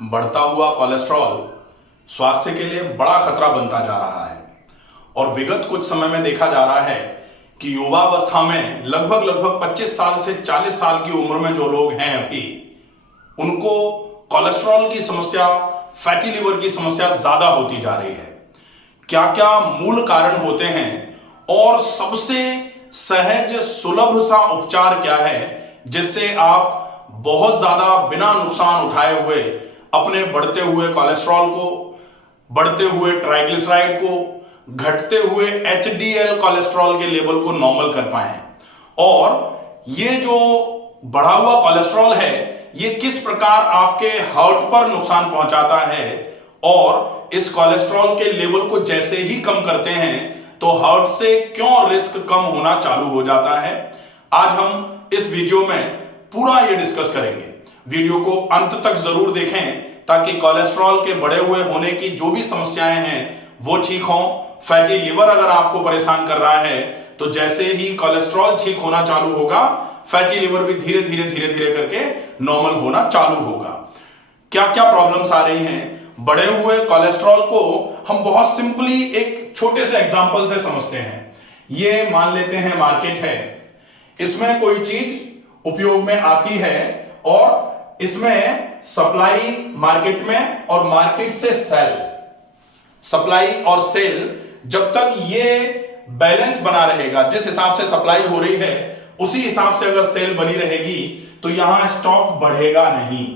बढ़ता हुआ कोलेस्ट्रॉल स्वास्थ्य के लिए बड़ा खतरा बनता जा रहा है और विगत कुछ समय में देखा जा रहा है कि युवावस्था में लगभग 25 साल से 40 साल की उम्र में जो लोग हैं अभी उनको कोलेस्ट्रॉल की समस्या, फैटी लिवर की समस्या ज्यादा होती जा रही है। क्या क्या मूल कारण होते हैं और सबसे सहज सुलभ सा उपचार क्या है जिससे आप बहुत ज्यादा बिना नुकसान उठाए हुए अपने बढ़ते हुए कोलेस्ट्रॉल को, बढ़ते हुए ट्राइग्लिसराइड को, घटते हुए एचडीएल कोलेस्ट्रॉल के लेवल को नॉर्मल कर पाए। और ये जो बढ़ा हुआ कोलेस्ट्रॉल है ये किस प्रकार आपके हार्ट पर नुकसान पहुंचाता है और इस कोलेस्ट्रॉल के लेवल को जैसे ही कम करते हैं तो हार्ट से क्यों रिस्क कम होना चालू हो जाता है। आज हम इस वीडियो में पूरा ये डिस्कस करेंगे। वीडियो को अंत तक जरूर देखें ताकि कोलेस्ट्रॉल के बढ़े हुए होने की जो भी समस्याएं हैं वो ठीक हों। फैटी लिवर अगर आपको परेशान कर रहा है तो जैसे ही कोलेस्ट्रॉल ठीक होना चालू होगा फैटी लिवर भी धीरे धीरे करके नॉर्मल होना चालू होगा। क्या क्या प्रॉब्लम्स आ रही हैं बढ़े हुए कोलेस्ट्रॉल को हम बहुत सिंपली एक छोटे से एग्जांपल से समझते हैं। ये मान लेते हैं मार्केट है, इसमें कोई चीज उपयोग में आती है और इसमें सप्लाई मार्केट में और मार्केट से सेल, सप्लाई और सेल जब तक ये बैलेंस बना रहेगा, जिस हिसाब से सप्लाई हो रही है उसी हिसाब से अगर सेल बनी रहेगी तो यहां स्टॉक बढ़ेगा नहीं।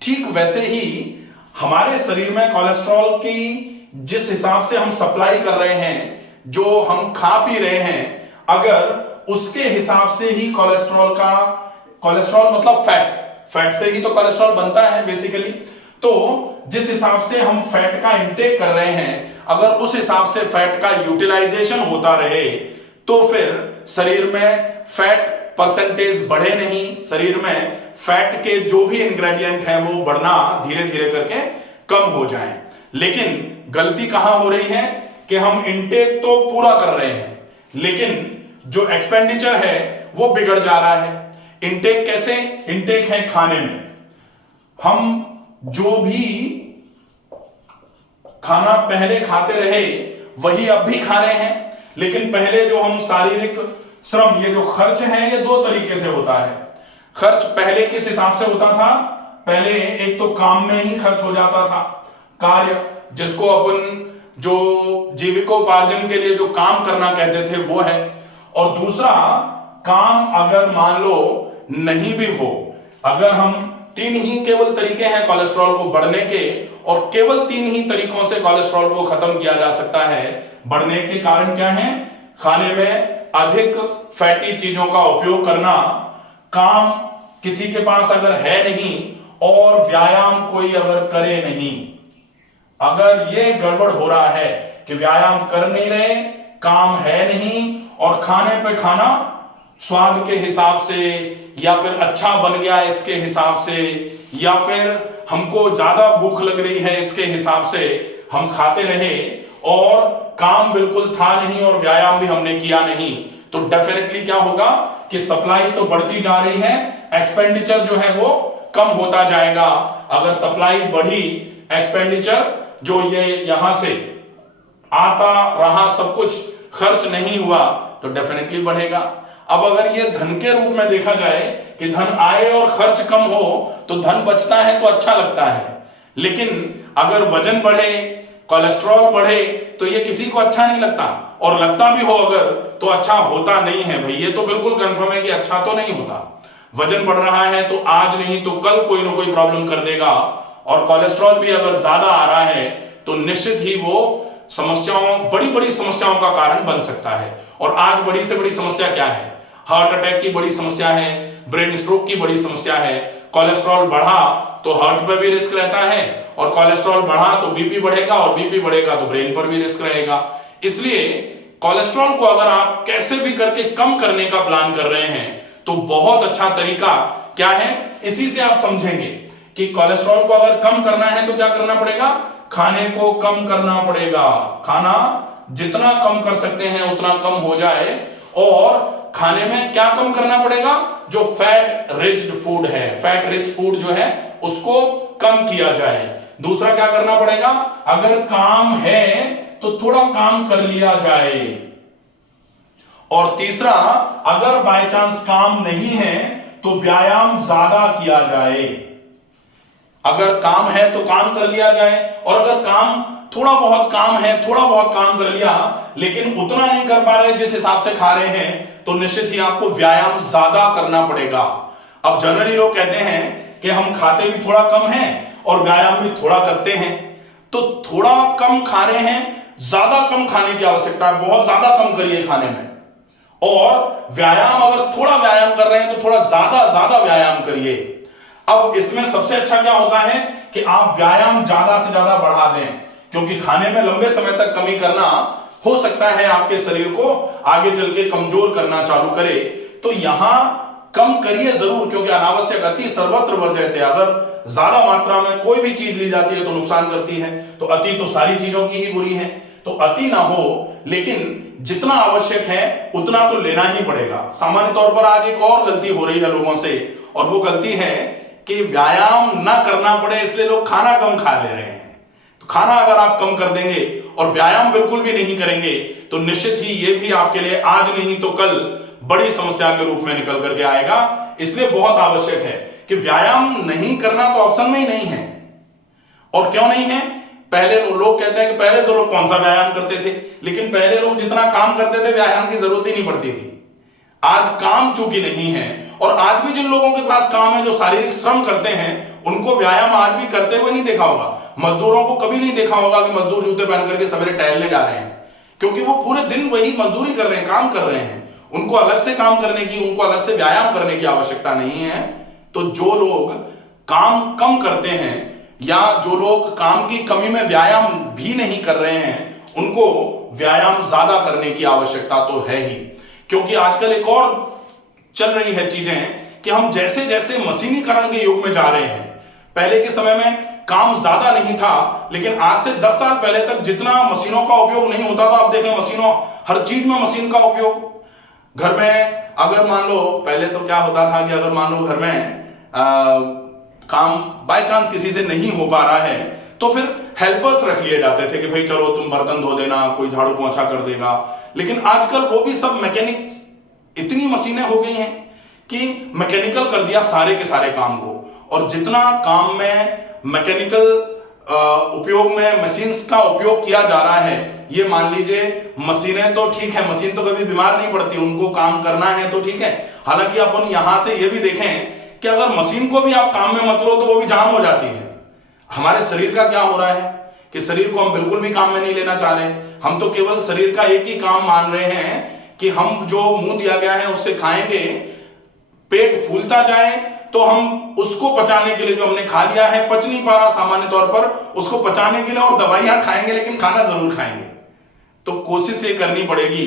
ठीक वैसे ही हमारे शरीर में कोलेस्ट्रॉल की जिस हिसाब से हम सप्लाई कर रहे हैं, जो हम खा पी रहे हैं, अगर उसके हिसाब से ही कोलेस्ट्रॉल मतलब फैट से ही तो कोलेस्ट्रॉल बनता है बेसिकली। तो जिस हिसाब से हम फैट का इंटेक कर रहे हैं अगर उस हिसाब से फैट का यूटिलाइजेशन होता रहे तो फिर शरीर में फैट परसेंटेज बढ़े नहीं, शरीर में फैट के जो भी इंग्रेडिएंट हैं वो बढ़ना धीरे धीरे करके कम हो जाए। लेकिन गलती कहां हो रही है कि हम इंटेक तो पूरा कर रहे हैं लेकिन जो एक्सपेंडिचर है वो बिगड़ जा रहा है। इंटेक कैसे? इंटेक है खाने में, हम जो भी खाना पहले खाते रहे वही अब भी खा रहे हैं, लेकिन पहले जो हम शारीरिक श्रम, ये जो खर्च है ये दो तरीके से होता है। खर्च पहले किस हिसाब से होता था? पहले एक तो काम में ही खर्च हो जाता था, कार्य जिसको अपन जो जीविकोपार्जन के लिए जो काम करना कहते थे वो है। और दूसरा काम अगर मान लो नहीं भी हो, अगर हम तीन ही केवल तरीके हैं कोलेस्ट्रॉल को बढ़ने के और केवल तीन ही तरीकों से कोलेस्ट्रॉल को खत्म किया जा सकता है। बढ़ने के कारण क्या है? खाने में अधिक फैटी चीजों का उपयोग करना, काम किसी के पास अगर है नहीं और व्यायाम कोई अगर करे नहीं। अगर ये गड़बड़ हो रहा है कि व्यायाम कर नहीं रहे, काम है नहीं और खाने पे खाना स्वाद के हिसाब से या फिर अच्छा बन गया इसके हिसाब से या फिर हमको ज्यादा भूख लग रही है इसके हिसाब से हम खाते रहे और काम बिल्कुल था नहीं और व्यायाम भी हमने किया नहीं, तो डेफिनेटली क्या होगा कि सप्लाई तो बढ़ती जा रही है, एक्सपेंडिचर जो है वो कम होता जाएगा। अगर सप्लाई बढ़ी, एक्सपेंडिचर जो ये यहां से आता रहा सब कुछ खर्च नहीं हुआ तो डेफिनेटली बढ़ेगा। अब अगर ये धन के रूप में देखा जाए कि धन आए और खर्च कम हो तो धन बचता है तो अच्छा लगता है, लेकिन अगर वजन बढ़े, कोलेस्ट्रॉल बढ़े तो ये किसी को अच्छा नहीं लगता और लगता भी हो अगर तो अच्छा होता नहीं है। भाई ये तो बिल्कुल कंफर्म है कि अच्छा तो नहीं होता। वजन बढ़ रहा है तो आज नहीं तो कल कोई ना कोई प्रॉब्लम कर देगा और कोलेस्ट्रॉल भी अगर ज्यादा आ रहा है तो निश्चित ही वो समस्याओं, बड़ी समस्याओं का कारण बन सकता है। और आज बड़ी से बड़ी समस्या क्या है? हार्ट अटैक की बड़ी समस्या है, ब्रेन स्ट्रोक की बड़ी समस्या है। कोलेस्ट्रॉल बढ़ा तो हार्ट पे भी रिस्क रहता है और कोलेस्ट्रॉल बढ़ा तो बीपी बढ़ेगा और बीपी बढ़ेगा तो ब्रेन पर भी रिस्क रहेगा। इसलिए कोलेस्ट्रॉल को अगर आप कैसे भी करके कम करने का प्लान कर रहे हैं तो बहुत अच्छा तरीका क्या है इसी से आप समझेंगे कि कोलेस्ट्रॉल को अगर कम करना है तो क्या करना पड़ेगा? खाने को कम करना पड़ेगा। खाना जितना कम कर सकते हैं उतना कम हो जाए और खाने में क्या कम करना पड़ेगा? जो फैट रिच फूड है, फैट रिच फूड जो है उसको कम किया जाए। दूसरा क्या करना पड़ेगा, अगर काम है तो थोड़ा काम कर लिया जाए। और तीसरा, अगर बाय चांस काम नहीं है तो व्यायाम ज्यादा किया जाए। अगर काम है तो काम कर लिया जाए, और अगर काम थोड़ा बहुत काम है, थोड़ा बहुत काम कर लिया लेकिन उतना नहीं कर पा रहे जिस हिसाब से खा रहे हैं, तो निश्चित ही आपको व्यायाम ज्यादा करना पड़ेगा। अब जनरली लोग कहते हैं कि हम खाते भी थोड़ा कम हैं और व्यायाम भी थोड़ा करते हैं। तो थोड़ा कम खा रहे हैं, ज्यादा कम खाने की आवश्यकता है, बहुत ज्यादा कम करिए खाने में। और व्यायाम, अगर थोड़ा व्यायाम कर रहे हैं तो थोड़ा ज्यादा ज्यादा व्यायाम करिए। अब इसमें सबसे अच्छा क्या होता है कि आप व्यायाम ज्यादा से ज्यादा बढ़ा दें, क्योंकि खाने में लंबे समय तक कमी करना हो सकता है आपके शरीर को आगे चल के कमजोर करना चालू करे। तो यहां कम करिए जरूर, क्योंकि अनावश्यक अति सर्वत्र वर्जयते। अगर ज्यादा मात्रा में कोई भी चीज ली जाती है तो नुकसान करती है, तो अति तो सारी चीजों की ही बुरी है। तो अति ना हो, लेकिन जितना आवश्यक है उतना तो लेना ही पड़ेगा। सामान्य तौर पर आज एक और गलती हो रही है लोगों से, और वो गलती है कि व्यायाम ना करना पड़े इसलिए लोग खाना कम खा ले रहे हैं। तो खाना अगर आप कम कर देंगे और व्यायाम बिल्कुल भी नहीं करेंगे तो निश्चित ही ये भी आपके लिए आज नहीं तो कल बड़ी समस्या के रूप में निकल करके आएगा। इसलिए बहुत आवश्यक है कि व्यायाम नहीं करना तो ऑप्शन में ही नहीं है। और क्यों नहीं है? पहले लोग कहते हैं कि पहले तो लोग कौन सा व्यायाम करते थे, लेकिन पहले लोग जितना काम करते थे व्यायाम की जरूरत ही नहीं पड़ती थी। आज काम चूंकि नहीं है, और आज भी जिन लोगों के पास काम है, जो शारीरिक श्रम करते हैं, उनको व्यायाम आज भी करते हुए नहीं देखा होगा। मजदूरों को कभी नहीं देखा होगा कि मजदूर जूते पहन करके सवेरे टहलने जा रहे हैं, क्योंकि वो पूरे दिन वही मजदूरी कर रहे हैं, काम कर रहे हैं। उनको अलग से काम करने की, उनको अलग से व्यायाम करने की आवश्यकता नहीं है। तो जो लोग काम कम करते हैं या जो लोग काम की कमी में व्यायाम भी नहीं कर रहे हैं, उनको व्यायाम ज्यादा करने की आवश्यकता तो है ही। क्योंकि आजकल एक और चल रही है चीजें कि हम जैसे जैसे मशीनीकरण के युग में जा रहे हैं, पहले के समय में काम ज्यादा नहीं था, लेकिन आज से 10 साल पहले तक जितना मशीनों का उपयोग नहीं होता था, अब देखें मशीनों, हर चीज में मशीन का उपयोग। घर में अगर मान लो, पहले तो क्या होता था कि अगर मान लो घर में काम बाय चांस किसी से नहीं हो पा रहा है तो फिर हेल्पर्स रख लिए जाते थे कि भाई चलो तुम बर्तन धो देना, कोई झाड़ू पोंछा कर देगा। लेकिन आजकल वो भी सब मैकेनिक, इतनी मशीनें हो गई हैं कि मैकेनिकल कर दिया सारे के सारे काम को। और जितना काम में मैकेनिकल उपयोग में मशीन्स का उपयोग किया जा रहा है, ये मान लीजिए मशीनें तो ठीक है, मशीन तो कभी बीमार नहीं पड़ती, उनको काम करना है तो ठीक है। हालांकि अपन यहां से ये भी देखें कि अगर मशीन को भी आप काम में मत लो तो वो भी जाम हो जाती है। हमारे शरीर का क्या हो रहा है कि शरीर को हम बिल्कुल भी काम में नहीं लेना चाह रहे। हम तो केवल शरीर का एक ही काम मान रहे हैं कि हम जो मुंह दिया गया है उससे खाएंगे, पेट फूलता जाए तो हम उसको पचाने के लिए जो हमने खा लिया है, पच नहीं पा रहा सामान्य तौर पर, उसको पचाने के लिए और दवाइयां खाएंगे, लेकिन खाना जरूर खाएंगे। तो कोशिश ये करनी पड़ेगी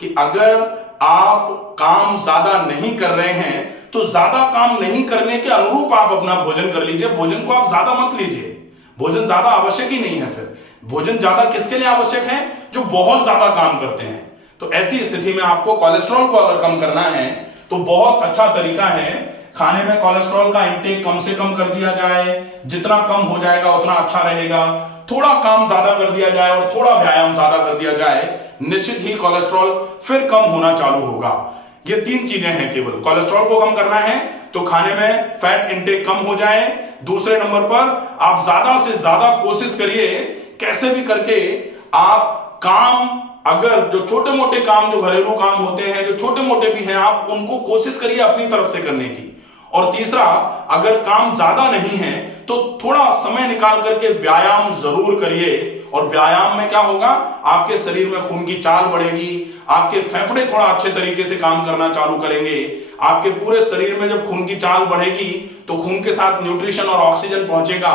कि अगर आप काम ज्यादा नहीं कर रहे हैं तो ज्यादा काम नहीं करने के अनुरूप आप अपना भोजन कर लीजिए। भोजन को आप ज्यादा मत लीजिए, भोजन ज्यादा आवश्यक ही नहीं है। फिर भोजन ज्यादा किसके लिए आवश्यक है? जो बहुत ज्यादा काम करते हैं। तो ऐसी स्थिति में आपको कोलेस्ट्रॉल को अगर कम करना है तो बहुत अच्छा तरीका है, खाने में कोलेस्ट्रॉल का इंटेक कम से कम कर दिया जाए। जितना कम हो जाएगा उतना अच्छा रहेगा। थोड़ा काम ज्यादा कर दिया जाए और थोड़ा व्यायाम ज्यादा कर दिया जाए, निश्चित ही कोलेस्ट्रॉल फिर कम होना चालू होगा। ये 3 चीजें हैं केवल। कोलेस्ट्रॉल को कम करना है तो खाने में फैट इंटेक कम हो जाए। दूसरे नंबर पर आप ज्यादा से ज्यादा कोशिश करिए, कैसे भी करके आप काम, अगर जो छोटे मोटे काम, जो घरेलू काम होते हैं, जो छोटे मोटे भी हैं, आप उनको कोशिश करिए अपनी तरफ से करने की। और तीसरा, अगर काम ज्यादा नहीं है तो थोड़ा समय निकाल करके व्यायाम जरूर करिए। और व्यायाम में क्या होगा, आपके शरीर में खून की चाल बढ़ेगी, आपके फेफड़े थोड़ा अच्छे तरीके से काम करना चालू करेंगे। आपके पूरे शरीर में जब खून की चाल बढ़ेगी तो खून के साथ न्यूट्रिशन और ऑक्सीजन पहुंचेगा।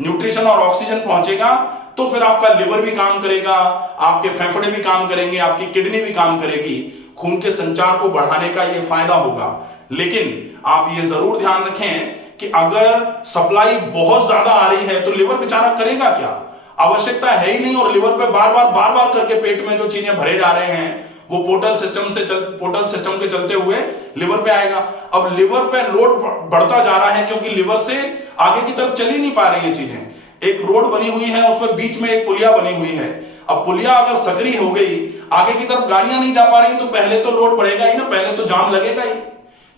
न्यूट्रिशन और ऑक्सीजन पहुंचेगा तो फिर आपका लिवर भी काम करेगा, आपके फेफड़े भी काम करेंगे, आपकी किडनी भी काम करेगी। खून के संचार को बढ़ाने का यह फायदा होगा। लेकिन आप ये जरूर ध्यान रखें कि अगर सप्लाई बहुत ज्यादा आ रही है तो लिवर बेचारा करेगा क्या? आवश्यकता है ही नहीं, और लिवर पे बार बार करके पेट में जो चीजें भरे जा रहे हैं वो पोर्टल सिस्टम के चलते हुए लिवर पे आएगा। अब लिवर पे लोड बढ़ता जा रहा है क्योंकि लिवर से आगे की तरफ चल ही नहीं पा रही है चीजें। एक रोड बनी हुई है, उसमें बीच में एक पुलिया बनी हुई है। अब पुलिया अगर सक्रिय हो गई, आगे की तरफ गाड़ियां नहीं जा पा रही, तो पहले तो लोड बढ़ेगा ही ना, पहले तो जाम लगेगा ही।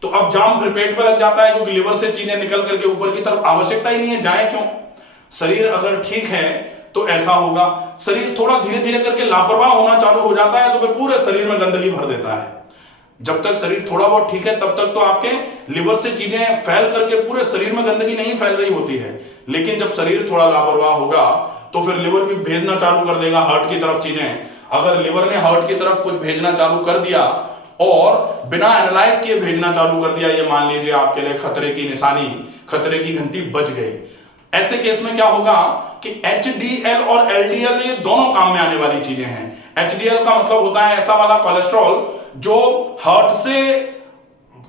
तो अब जाम फिर पेट पे लग जाता है क्योंकि लिवर से चीजें निकल करके ऊपर की तरफ आवश्यकता ही नहीं है, जाए क्यों। शरीर अगर ठीक है तो ऐसा होगा। शरीर थोड़ा धीरे धीरे करके लापरवाह होना चालू हो जाता है तो फिर पूरे शरीर में गंदगी भर देता है। जब तक शरीर थोड़ा बहुत ठीक है तब तक तो आपके लिवर से चीजें फैल करके पूरे शरीर में गंदगी नहीं फैल रही होती है। लेकिन जब शरीर थोड़ा लापरवाह होगा तो फिर लिवर भी भेजना चालू कर देगा हार्ट की तरफ चीजें। अगर लिवर ने हार्ट की तरफ कुछ भेजना चालू कर दिया और बिना एनालाइज किए भेजना चालू कर दिया, ये मान लीजिए आपके लिए खतरे की निशानी, खतरे की घंटी बज गई। ऐसे केस में क्या होगा कि HDL और LDL ये दोनों काम में आने वाली चीजें हैं। HDL का मतलब होता है ऐसा वाला कोलेस्ट्रॉल जो हार्ट से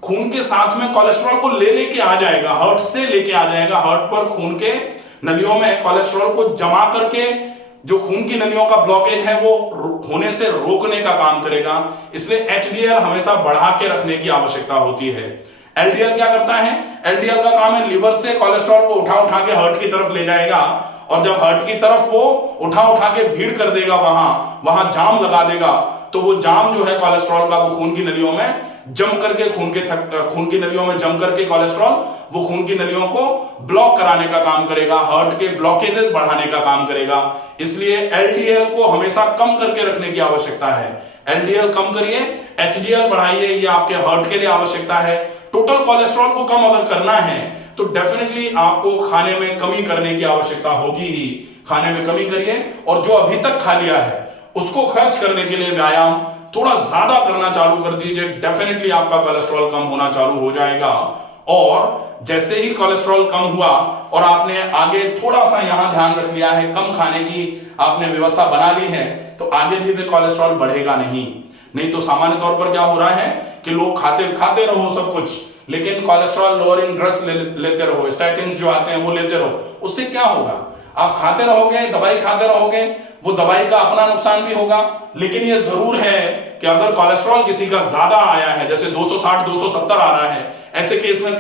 खून के साथ में कोलेस्ट्रॉल को लेके आ जाएगा, हार्ट से लेके आ जाएगा, हार्ट पर खून के नलियों में कोलेस्ट्रॉल को जमा करके जो खून की नलियों का ब्लॉकेज है वो होने से रोकने का काम करेगा। इसलिए HDL हमेशा बढ़ा के रखने की आवश्यकता होती है। LDL क्या करता है? LDL का काम है लिवर से कोलेस्ट्रॉल को उठा उठा के हार्ट की तरफ ले जाएगा, और जब हार्ट की तरफ वो उठा उठा के भीड़ कर देगा, वहां जाम लगा देगा, तो वो जाम जो है कोलेस्ट्रॉल का वो खून की नलियों में जम करके खून की नलियों में जम करके कोलेस्ट्रॉल वो खून की नलियों को ब्लॉक कराने का काम करेगा, हार्ट के ब्लॉकेजेस बढ़ाने का काम करेगा। इसलिए LDL को हमेशा कम करके रखने की आवश्यकता है। LDL कम करिए, HDL बढ़ाइए, ये आपके हार्ट के लिए आवश्यकता है। टोटल कोलेस्ट्रॉल को कम अगर करना है तो डेफिनेटली आपको खाने में कमी करने की आवश्यकता होगी ही। खाने में कमी करिए और जो अभी तक खा लिया है उसको खर्च करने के लिए व्यायाम थोड़ा ज्यादा करना चालू कर दीजिए। डेफिनेटली आपका कोलेस्ट्रॉल कम होना चालू हो जाएगा। और जैसे ही कोलेस्ट्रॉल कम हुआ और आपने आगे थोड़ा सा यहां ध्यान रख लिया है, कम खाने की आपने व्यवस्था बना ली है, तो आगे भी कोलेस्ट्रॉल बढ़ेगा नहीं तो सामान्य तौर पर क्या हो रहा है कि लोग खाते रहो सब कुछ, लेकिन कोलेस्ट्रॉल लोअरिंग ड्रग्स लेते रहो, स्टैटिन्स जो आते हैं वो लेते रहो। उससे क्या होगा? आप खाते रहोगे, दवाई खाते रहोगे, वो दवाई का अपना नुकसान भी होगा। लेकिन ये जरूर है कि अगर कोलेस्ट्रॉल किसी का ज्यादा आया है, जैसे 260 270 आ रहा है, ऐसे केस में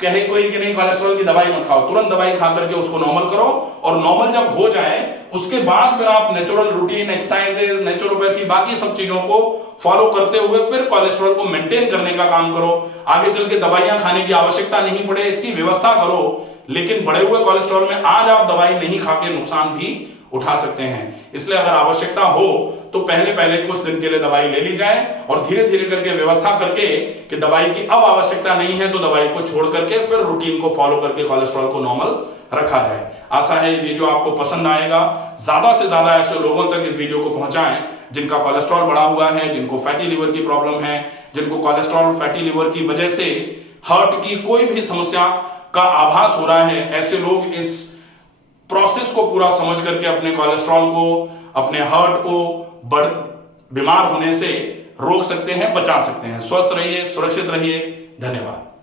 कहे कोई कि नहीं कोलेस्ट्रॉल की दवाई मत खाओ, तुरंत दवाई खा करके उसको नॉर्मल करो। और नॉर्मल जब हो जाए उसके बाद फिर आप नेचुरल रूटीन, एक्सरसाइजेज, नेचुरोपैथी, बाकी सब चीजों को फॉलो करते हुए फिर कोलेस्ट्रॉल को मेंटेन करने का काम करो। आगे चल के दवाइयां खाने की आवश्यकता नहीं पड़े, इसकी व्यवस्था करो। लेकिन बढ़े हुए कोलेस्ट्रॉल में आज आप दवाई नहीं खा के नुकसान भी उठा सकते हैं। इसलिए अगर आवश्यकता हो तो पहले कुछ दिन के लिए दवाई ले ली जाए और धीरे धीरे करके व्यवस्था करके कि दवाई की अब आवश्यकता नहीं है तो दवाई को छोड़ करके फिर रूटीन को फॉलो करके कोलेस्ट्रॉल को नॉर्मल रखा जाए। आशा है ये वीडियो आपको पसंद आएगा। ज्यादा से ज्यादा ऐसे लोगों तक इस वीडियो को पहुंचाएं जिनका कोलेस्ट्रॉल बढ़ा हुआ है, जिनको फैटी लिवर की प्रॉब्लम है, जिनको कोलेस्ट्रॉल फैटी लिवर की वजह से हार्ट की कोई भी समस्या का आभास हो रहा है। ऐसे लोग इस प्रोसेस को पूरा समझ करके अपने कोलेस्ट्रॉल को, अपने हार्ट को बीमार होने से रोक सकते हैं, बचा सकते हैं। स्वस्थ रहिए, सुरक्षित रहिए। धन्यवाद।